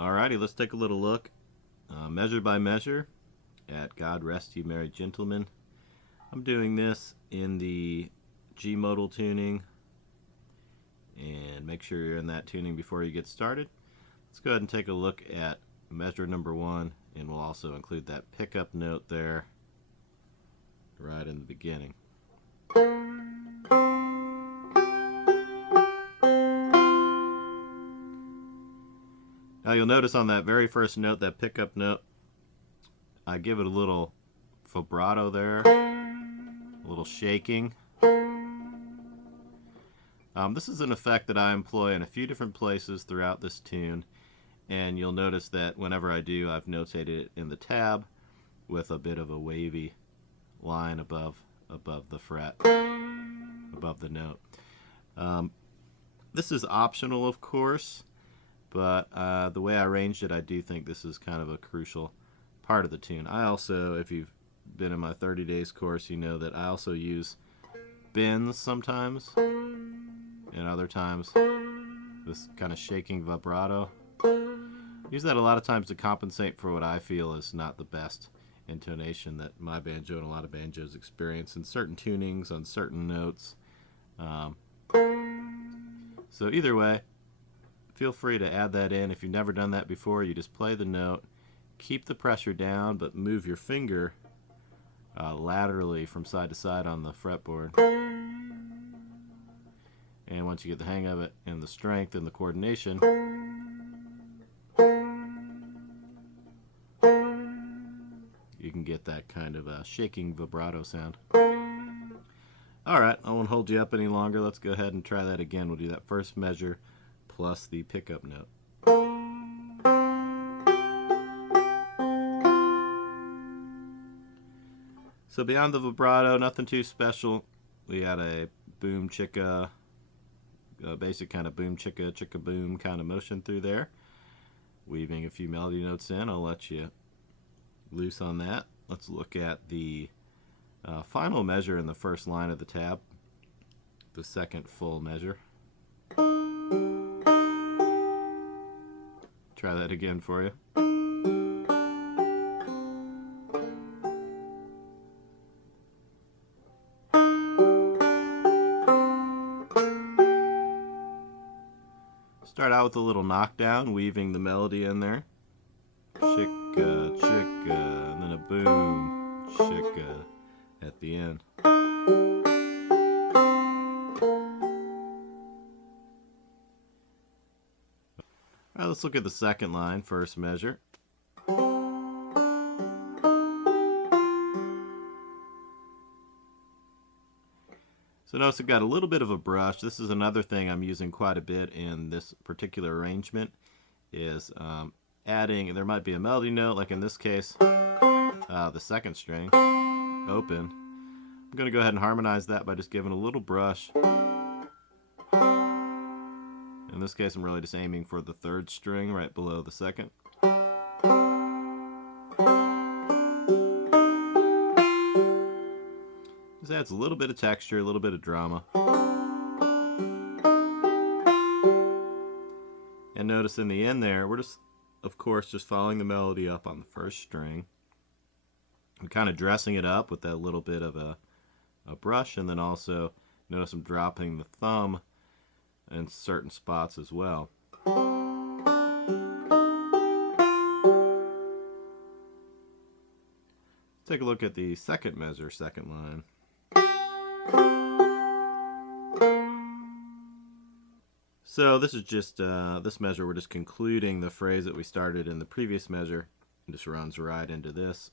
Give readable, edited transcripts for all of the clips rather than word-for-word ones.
Alrighty, let's take a little look, measure by measure, at God Rest You Merry Gentlemen. I'm doing this in the G modal tuning, and make sure you're in that tuning before you get started. Let's go ahead and take a look at measure number 1, and we'll also include that pickup note there right in the beginning. Now you'll notice on that very first note, that pickup note, I give it a little vibrato there, a little shaking. This is an effect that I employ in a few different places throughout this tune, and you'll notice that whenever I do, I've notated it in the tab with a bit of a wavy line above the fret, above the note. This is optional, of course, but the way I arranged it, I do think this is kind of a crucial part of the tune. I also, if you've been in my 30 days course, you know that I also use bends sometimes, and other times this kind of shaking vibrato. Use that a lot of times to compensate for what I feel is not the best intonation that my banjo and a lot of banjos experience in certain tunings on certain notes. So either way, feel free to add that in. If you've never done that before, you just play the note, keep the pressure down, but move your finger laterally from side to side on the fretboard. And once you get the hang of it and the strength and the coordination, you can get that kind of shaking vibrato sound. Alright, I won't hold you up any longer. Let's go ahead and try that again. We'll do that first measure plus the pickup note. So beyond the vibrato, nothing too special. We had a boom chicka, a basic kind of boom chicka, chicka boom kind of motion through there. Weaving a few melody notes in. I'll let you loose on that. Let's look at the final measure in the first line of the tab, the second full measure. Try that again for you. Start out with a little knockdown, weaving the melody in there. Chicka, chicka, and then a boom, chicka at the end. Alright, let's look at the second line, first measure. So notice I've got a little bit of a brush. This is another thing I'm using quite a bit in this particular arrangement, is adding, there might be a melody note, like in this case, the second string, open. I'm going to go ahead and harmonize that by just giving a little brush. In this case, I'm really just aiming for the third string right below the second. This adds a little bit of texture, a little bit of drama. And notice in the end there, we're just, of course, just following the melody up on the first string. I'm kind of dressing it up with that little bit of a brush, and then also notice I'm dropping the thumb in certain spots as well. Take a look at the second measure, second line. So this is just, this measure, we're just concluding the phrase that we started in the previous measure. It just runs right into this,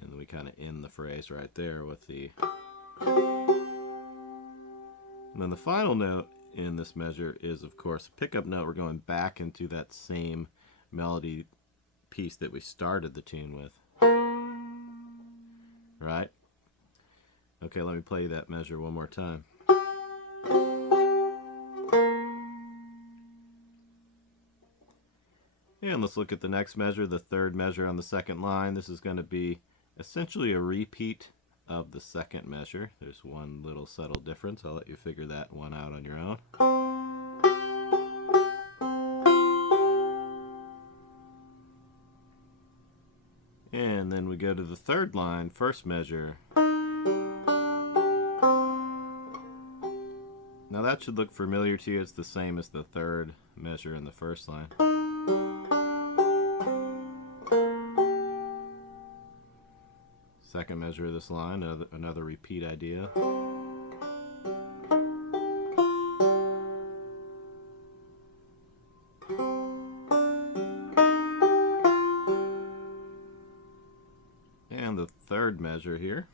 and then we kind of end the phrase right there with the... And then the final note in this measure is, of course, a pickup note. We're going back into that same melody piece that we started the tune with. Right? Okay, let me play that measure one more time. And let's look at the next measure, the third measure on the second line. This is going to be essentially a repeat of the second measure. There's one little subtle difference. I'll let you figure that one out on your own. And then we go to the third line, first measure. Now that should look familiar to you. It's the same as the third measure in the first line. Second measure of this line, another repeat idea. And the third measure here.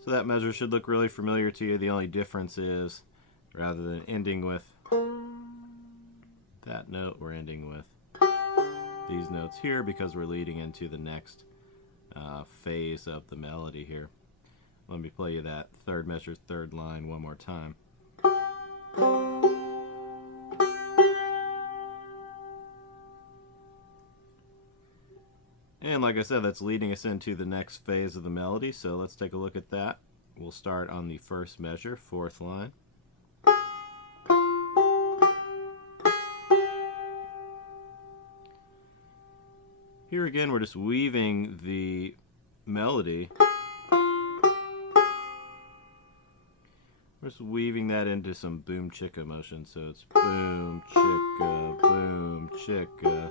So that measure should look really familiar to you. The only difference is, rather than ending with that note, we're ending with these notes here because we're leading into the next phase of the melody here. Let me play you that third measure, third line one more time. And like I said, that's leading us into the next phase of the melody, so let's take a look at that. We'll start on the first measure, fourth line. Here again, we're just weaving the melody. We're just weaving that into some boom chicka motion, so it's boom chicka,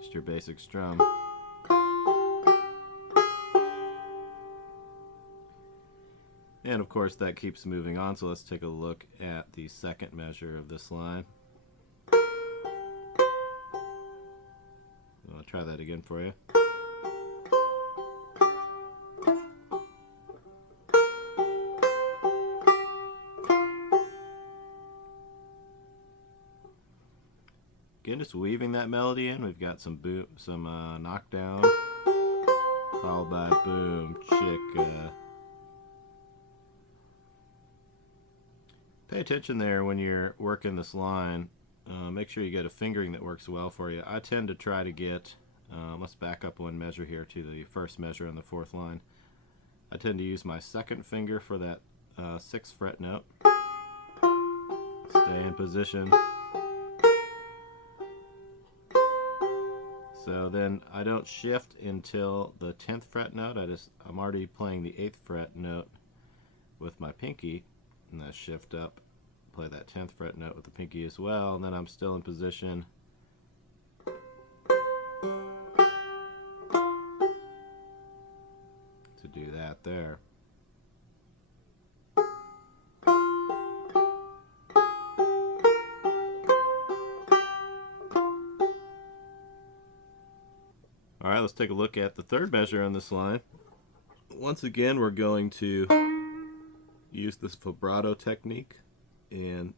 just your basic strum. And of course that keeps moving on, so let's take a look at the second measure of this line. I'll try that again for you. Again, just weaving that melody in. We've got some boom, some knockdown, followed by boom chicka. Pay attention there when you're working this line. Make sure you get a fingering that works well for you. I tend to try to get, let's back up one measure here to the first measure on the fourth line. I tend to use my second finger for that 6th fret note. Stay in position. So then I don't shift until the 10th fret note. I'm already playing the 8th fret note with my pinky, and I shift up, play that 10th fret note with the pinky as well, and then I'm still in position to do that there. Alright, let's take a look at the third measure on this line. Once again, we're going to use this vibrato technique, and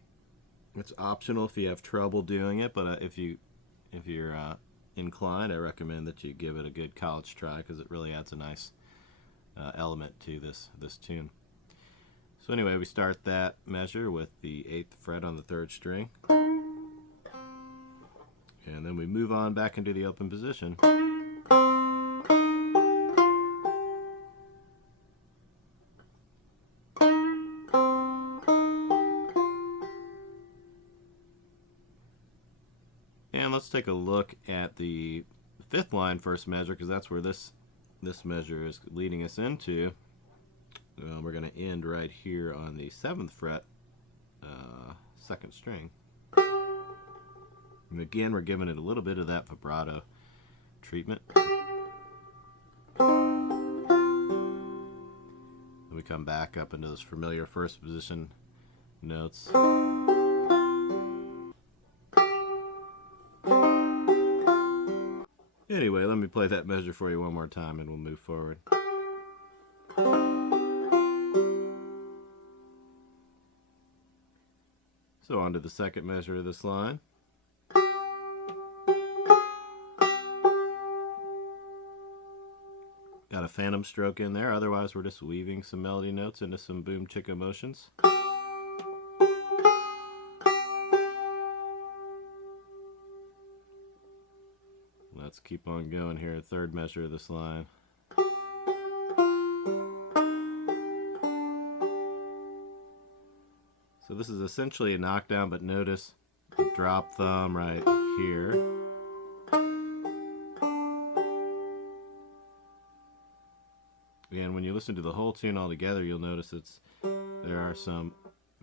it's optional if you have trouble doing it, but if you're inclined, I recommend that you give it a good college try because it really adds a nice element to this tune. So anyway, we start that measure with the 8th fret on the 3rd string, and then we move on back into the open position. And let's take a look at the 5th line first measure, because that's where this measure is leading us into. We're going to end right here on the 7th fret, 2nd string. And again, we're giving it a little bit of that vibrato treatment. Then we come back up into those familiar first position notes. Anyway, let me play that measure for you one more time and we'll move forward. So on to the second measure of this line. Got a phantom stroke in there, otherwise we're just weaving some melody notes into some boom chicka motions. Let's keep on going here, third measure of this line. So this is essentially a knockdown, but notice the drop thumb right here. And when you listen to the whole tune all together, you'll notice there are some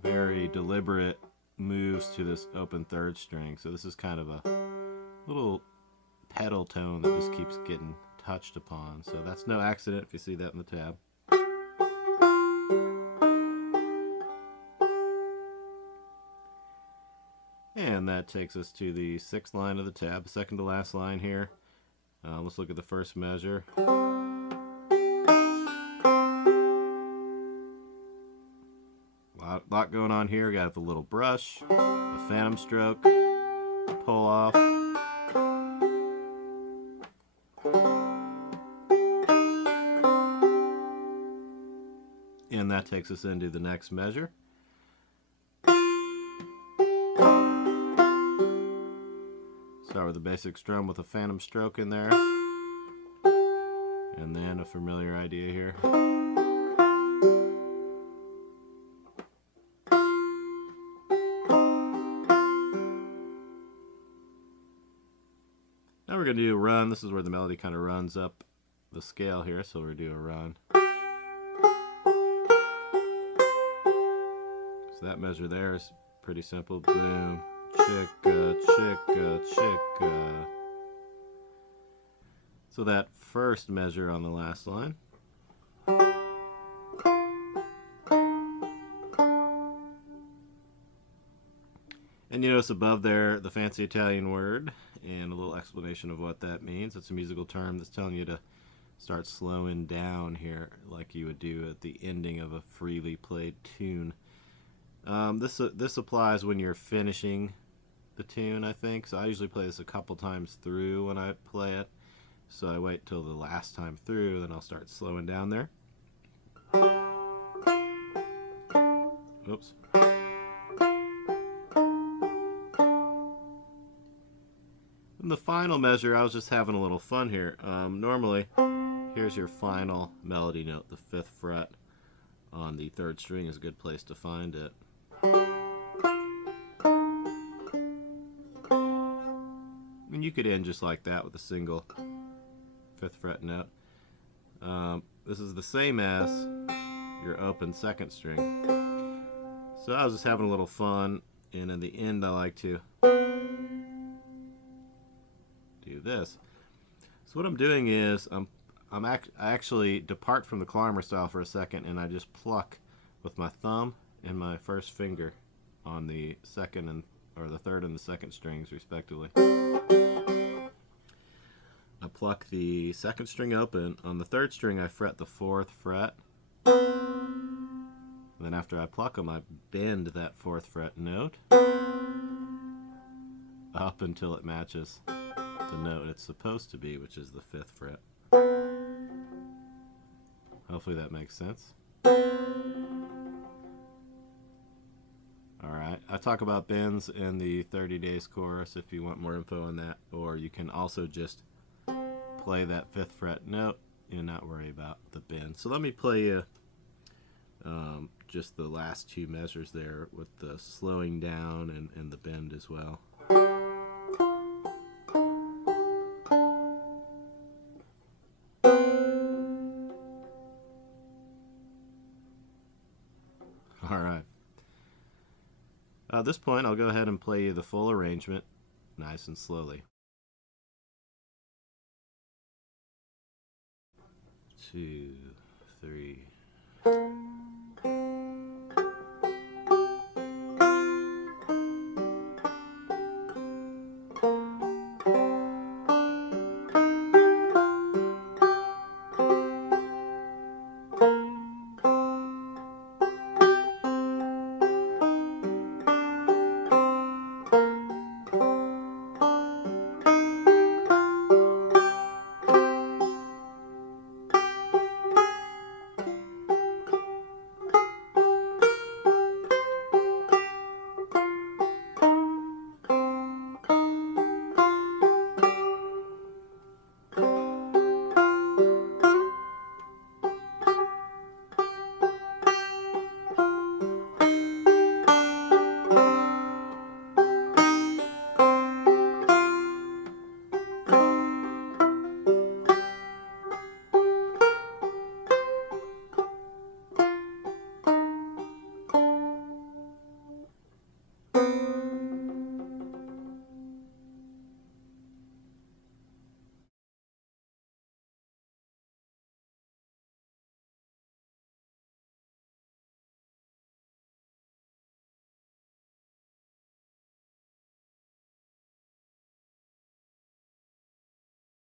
very deliberate moves to this open third string. So this is kind of a little pedal tone that just keeps getting touched upon. So that's no accident if you see that in the tab. And that takes us to the 6th line of the tab, second to last line here. Let's look at the first measure. Lot going on here. Got the little brush, a phantom stroke, pull off, and that takes us into the next measure. Start with a basic strum with a phantom stroke in there, and then a familiar idea here. Now we're going to do a run. This is where the melody kind of runs up the scale here, so we're going to do a run. So that measure there is pretty simple. Boom, chicka, chicka, chicka. So that first measure on the last line. And you notice above there the fancy Italian word and a little explanation of what that means. It's a musical term that's telling you to start slowing down here like you would do at the ending of a freely played tune. This applies when you're finishing the tune, I think. So I usually play this a couple times through when I play it. So I wait till the last time through, then I'll start slowing down there. Oops. And the final measure, I was just having a little fun here. Normally, here's your final melody note. The 5th fret on the 3rd string is a good place to find it. And you could end just like that with a single 5th fret note. This is the same as your open 2nd string. So I was just having a little fun, and in the end I like to do this. So what I'm doing is I actually depart from the Clawhammer style for a second, and I just pluck with my thumb and my first finger on the 2nd or the 3rd and the 2nd strings respectively. I pluck the 2nd string open. On the 3rd string I fret the 4th fret. Then after I pluck them, I bend that 4th fret note up until it matches the note it's supposed to be, which is the 5th fret. Hopefully that makes sense. Alright, I talk about bends in the 30 Days chorus if you want more info on that, or you can also just play that 5th fret note and not worry about the bend. So let me play you just the last 2 measures there with the slowing down and the bend as well. Alright. At this point, I'll go ahead and play you the full arrangement nice and slowly. 2, 3.